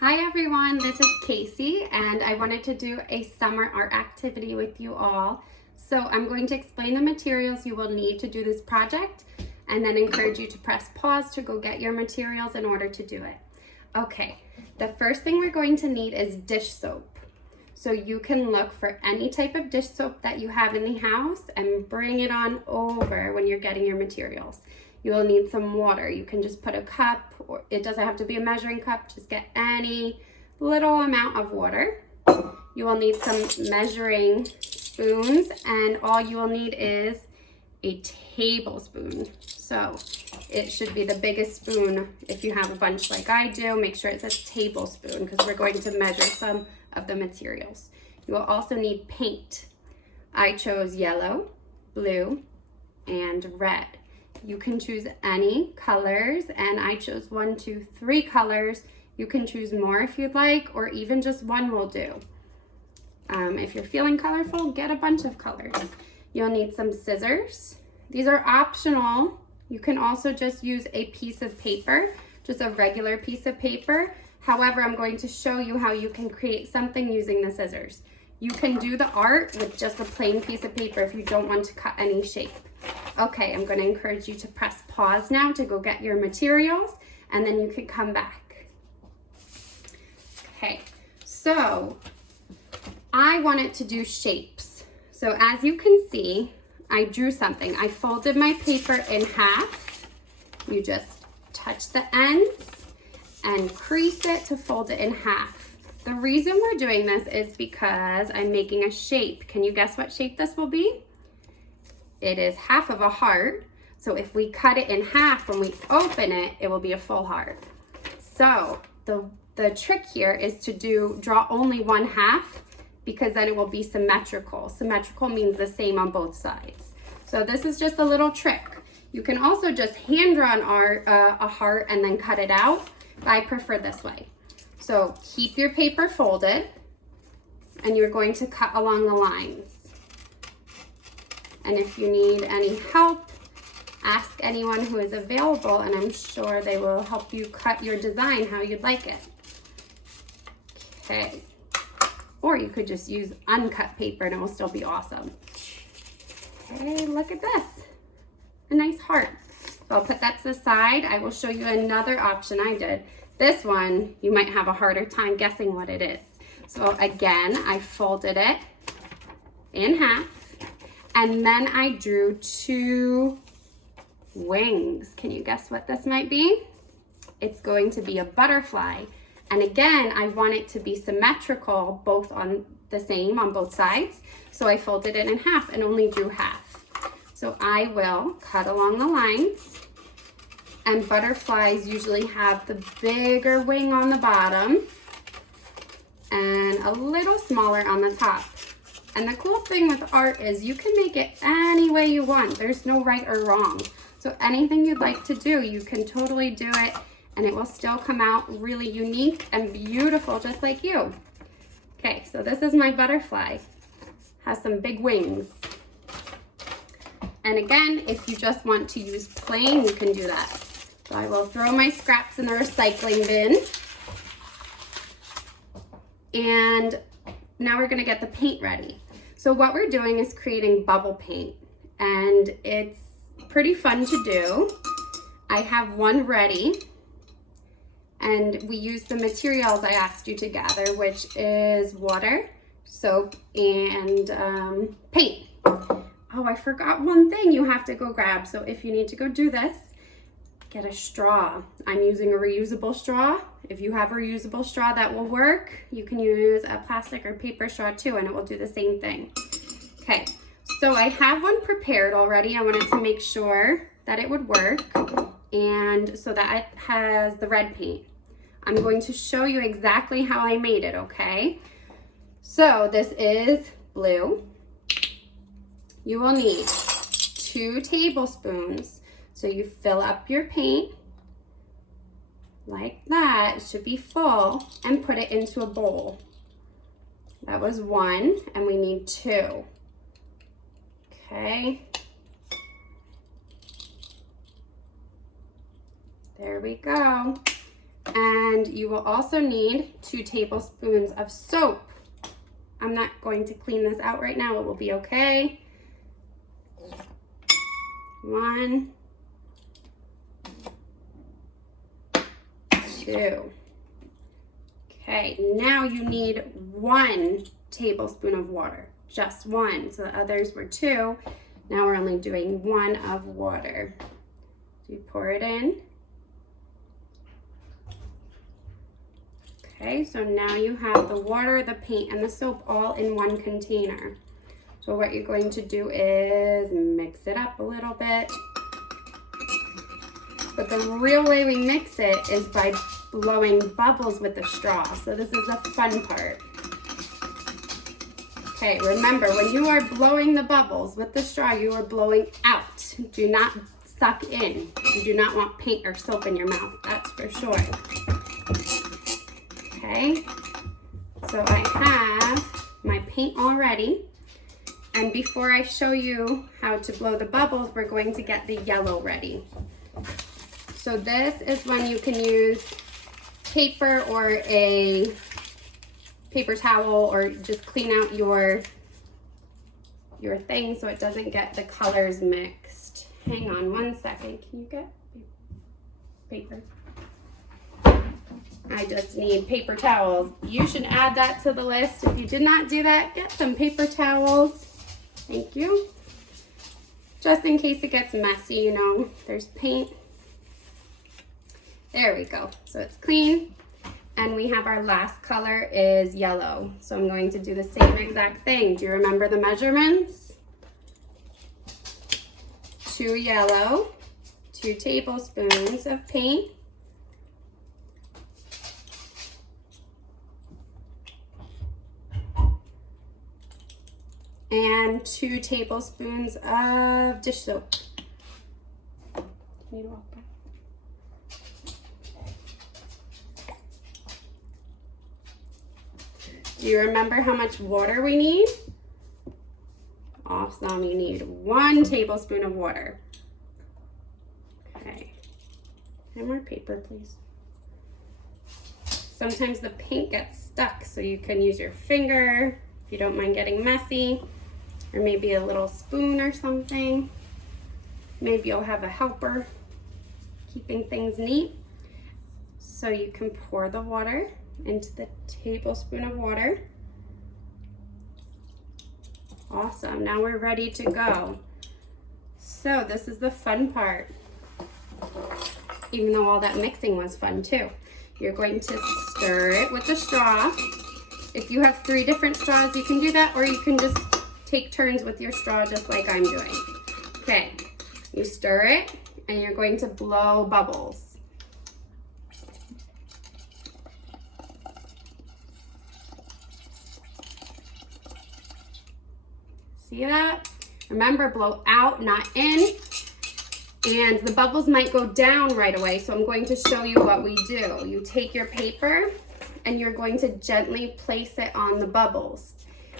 Hi everyone, this is Casey and I wanted to do a summer art activity with you all. So I'm going to explain the materials you will need to do this project and then encourage you to press pause to go get your materials in order to do it. Okay, the first thing we're going to need is dish soap. So you can look for any type of dish soap that you have in the house and bring it on over when you're getting your materials. You will need some water. You can just put a cup, or it doesn't have to be a measuring cup, just get any little amount of water. You will need some measuring spoons, and all you will need is a tablespoon. So it should be the biggest spoon. If you have a bunch like I do, make sure it says tablespoon because we're going to measure some of the materials. You will also need paint. I chose yellow, blue, and red. You can choose any colors, and I chose 1, 2, 3 colors. You can choose more if you'd like, or even just one will do. If you're feeling colorful, get a bunch of colors. You'll need some scissors. These are optional. You can also just use a piece of paper, just a regular piece of paper. However, I'm going to show you how you can create something using the scissors. You can do the art with just a plain piece of paper if you don't want to cut any shape. Okay, I'm going to encourage you to press pause now to go get your materials, and then you can come back. Okay, so I wanted to do shapes. So as you can see, I drew something. I folded my paper in half. You just touch the ends and crease it to fold it in half. The reason we're doing this is because I'm making a shape. Can you guess what shape this will be? It is half of a heart. So if we cut it in half when we open it, it will be a full heart. So the trick here is to draw only one half, because then it will be symmetrical. Symmetrical means the same on both sides. So this is just a little trick. You can also just hand draw a heart and then cut it out, but I prefer this way. So keep your paper folded, and you're going to cut along the lines. And if you need any help, ask anyone who is available, and I'm sure they will help you cut your design how you'd like it. Okay. Or you could just use uncut paper and it will still be awesome. Okay, look at this. A nice heart. So I'll put that to the side. I will show you another option I did. This one, you might have a harder time guessing what it is. So again, I folded it in half, and then I drew 2 wings. Can you guess what this might be? It's going to be a butterfly. And again, I want it to be symmetrical, both on the same on both sides. So I folded it in half and only drew half. So I will cut along the lines. And butterflies usually have the bigger wing on the bottom and a little smaller on the top. And the cool thing with art is you can make it any way you want. There's no right or wrong. So anything you'd like to do, you can totally do it, and it will still come out really unique and beautiful, just like you. Okay, so this is my butterfly. Has some big wings. And again, if you just want to use plain, you can do that. So I will throw my scraps in the recycling bin. And now we're gonna get the paint ready. So what we're doing is creating bubble paint, and it's pretty fun to do. I have one ready, and we use the materials I asked you to gather, which is water, soap, and paint. Oh, I forgot one thing you have to go grab. So if you need to go do this, get a straw. I'm using a reusable straw. If you have a reusable straw, that will work. You can use a plastic or paper straw too, and it will do the same thing. Okay, so I have one prepared already. I wanted to make sure that it would work, and so that it has the red paint. I'm going to show you exactly how I made it, okay? So this is blue. You will need 2 tablespoons. So you fill up your paint like that. It should be full, and put it into a bowl. That was 1, and we need 2. Okay. There we go. And you will also need 2 tablespoons of soap. I'm not going to clean this out right now, it will be okay. 1, 2. Okay, now you need 1 tablespoon of water, just 1. So the others were 2. Now we're only doing 1 of water. So you pour it in. Okay, so now you have the water, the paint, and the soap all in 1 container. So what you're going to do is mix it up a little bit. But the real way we mix it is by blowing bubbles with the straw. So this is the fun part. Okay, remember, when you are blowing the bubbles with the straw, you are blowing out. Do not suck in. You do not want paint or soap in your mouth, that's for sure. Okay, so I have my paint all ready. And before I show you how to blow the bubbles, we're going to get the yellow ready. So this is when you can use paper or a paper towel, or just clean out your thing so it doesn't get the colors mixed. Hang on 1 second. Can you get paper? I just need paper towels. You should add that to the list. If you did not do that, get some paper towels. Thank you. Just in case it gets messy, you know, there's paint. There we go. So it's clean. And we have our last color is yellow. So I'm going to do the same exact thing. Do you remember the measurements? 2 yellow, 2 tablespoons of paint, and 2 tablespoons of dish soap. Need to walk back. Do you remember how much water we need? Awesome, you need 1 tablespoon of water. Okay, and more paper, please. Sometimes the paint gets stuck, so you can use your finger if you don't mind getting messy, or maybe a little spoon or something. Maybe you'll have a helper keeping things neat. So you can pour the water into the tablespoon of water. Awesome, now we're ready to go. So this is the fun part, even though all that mixing was fun too. You're going to stir it with the straw. If you have 3 different straws, you can do that, or you can just take turns with your straw just like I'm doing. Okay, you stir it and you're going to blow bubbles. See that? Remember, blow out, not in. And the bubbles might go down right away, so I'm going to show you what we do. You take your paper and you're going to gently place it on the bubbles.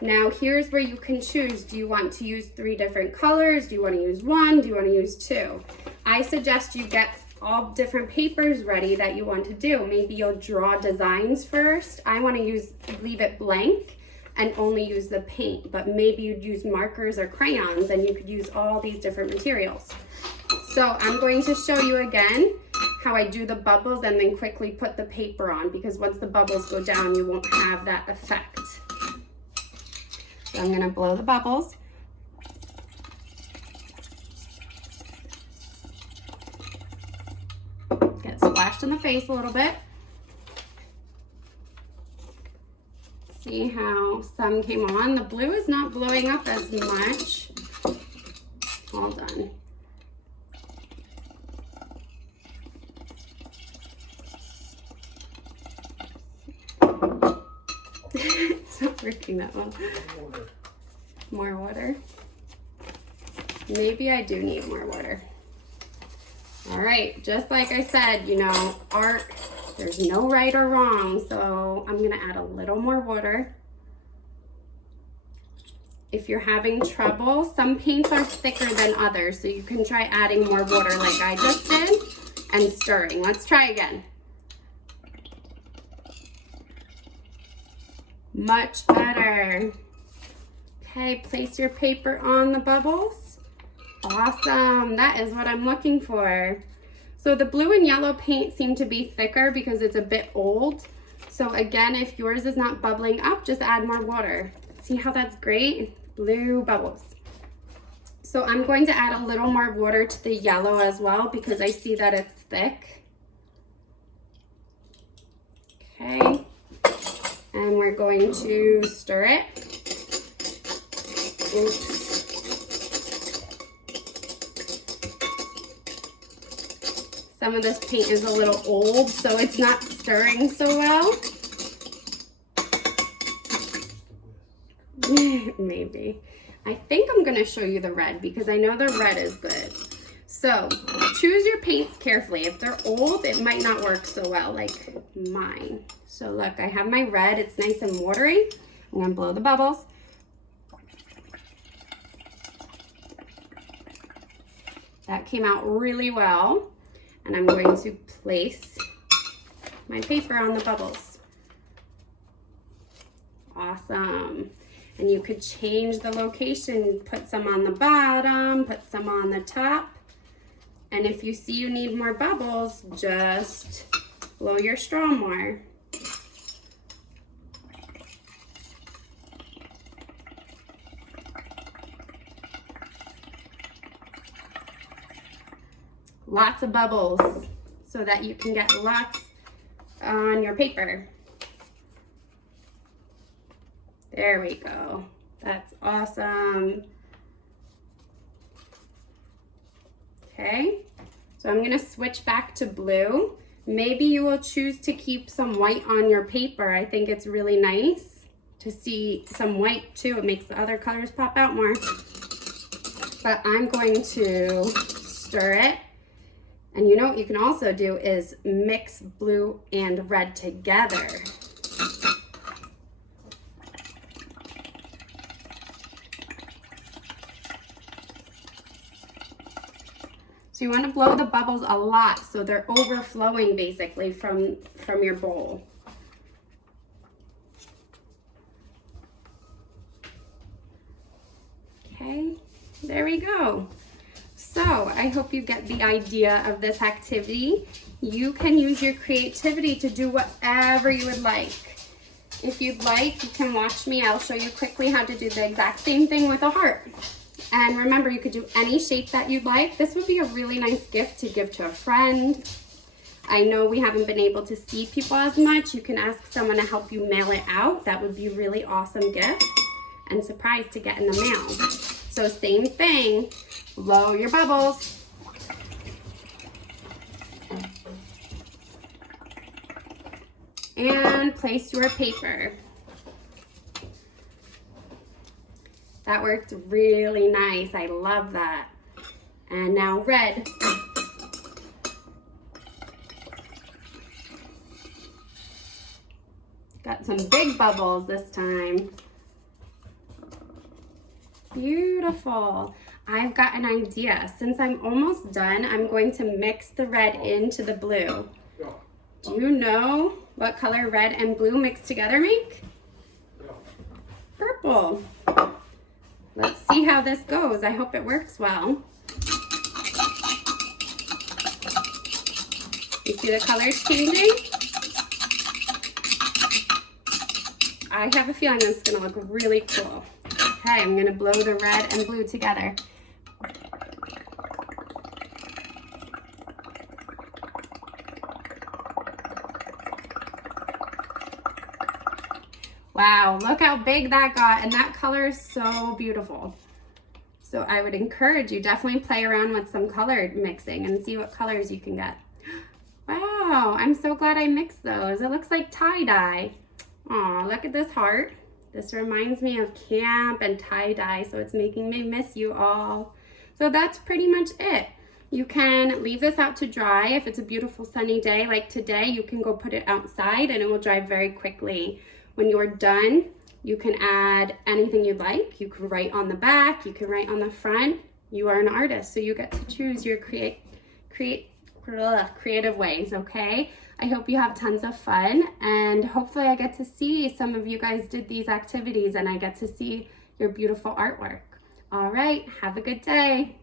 Now here's where you can choose. Do you want to use 3 different colors? Do you want to use 1? Do you want to use 2? I suggest you get all different papers ready that you want to do. Maybe you'll draw designs first. I want to leave it blank and only use the paint, but maybe you'd use markers or crayons, and you could use all these different materials. So I'm going to show you again how I do the bubbles and then quickly put the paper on, because once the bubbles go down, you won't have that effect. So I'm gonna blow the bubbles. Get splashed in the face a little bit. See how some came on? The blue is not blowing up as much. All done. It's not working that well. More water. Maybe I do need more water. All right, just like I said, you know, art, there's no right or wrong, so I'm gonna add a little more water. If you're having trouble, some paints are thicker than others, so you can try adding more water like I just did and stirring. Let's try again. Much better. Okay, place your paper on the bubbles. Awesome, that is what I'm looking for. So the blue and yellow paint seem to be thicker because it's a bit old. So again, if yours is not bubbling up, just add more water. See how that's great? Blue bubbles. So I'm going to add a little more water to the yellow as well because I see that it's thick. Okay, and we're going to stir it. Oops. Some of this paint is a little old, so it's not stirring so well. Maybe. I think I'm gonna show you the red because I know the red is good. So choose your paints carefully. If they're old, it might not work so well like mine. So look, I have my red, it's nice and watery. I'm gonna blow the bubbles. That came out really well. And I'm going to place my paper on the bubbles. Awesome. And you could change the location, put some on the bottom, put some on the top. And if you see you need more bubbles, just blow your straw more. Lots of bubbles so that you can get lots on your paper. There we go. That's awesome. Okay, so I'm gonna switch back to blue. Maybe you will choose to keep some white on your paper. I think it's really nice to see some white too. It makes the other colors pop out more. But I'm going to stir it. And you know what you can also do is mix blue and red together. So you want to blow the bubbles a lot so they're overflowing basically from your bowl. Okay, there we go. So I hope you get the idea of this activity. You can use your creativity to do whatever you would like. If you'd like, you can watch me. I'll show you quickly how to do the exact same thing with a heart. And remember, you could do any shape that you'd like. This would be a really nice gift to give to a friend. I know we haven't been able to see people as much. You can ask someone to help you mail it out. That would be a really awesome gift and surprise to get in the mail. So same thing. Blow your bubbles. And place your paper. That worked really nice. I love that. And now red. Got some big bubbles this time. Beautiful. I've got an idea. Since I'm almost done, I'm going to mix the red into the blue. Do you know what color red and blue mixed together make? Purple. Let's see how this goes. I hope it works well. You see the colors changing? I have a feeling this is gonna look really cool. Okay, I'm gonna blow the red and blue together. Wow, look how big that got, and that color is so beautiful. So I would encourage you, definitely play around with some color mixing and see what colors you can get. Wow, I'm so glad I mixed those. It looks like tie-dye. Aw, look at this heart. This reminds me of camp and tie-dye, so it's making me miss you all. So that's pretty much it. You can leave this out to dry. If it's a beautiful sunny day like today, you can go put it outside and it will dry very quickly. When you're done, you can add anything you'd like. You can write on the back, you can write on the front. You are an artist, so you get to choose your creative ways, okay? I hope you have tons of fun, and hopefully I get to see some of you guys did these activities and I get to see your beautiful artwork. All right, have a good day.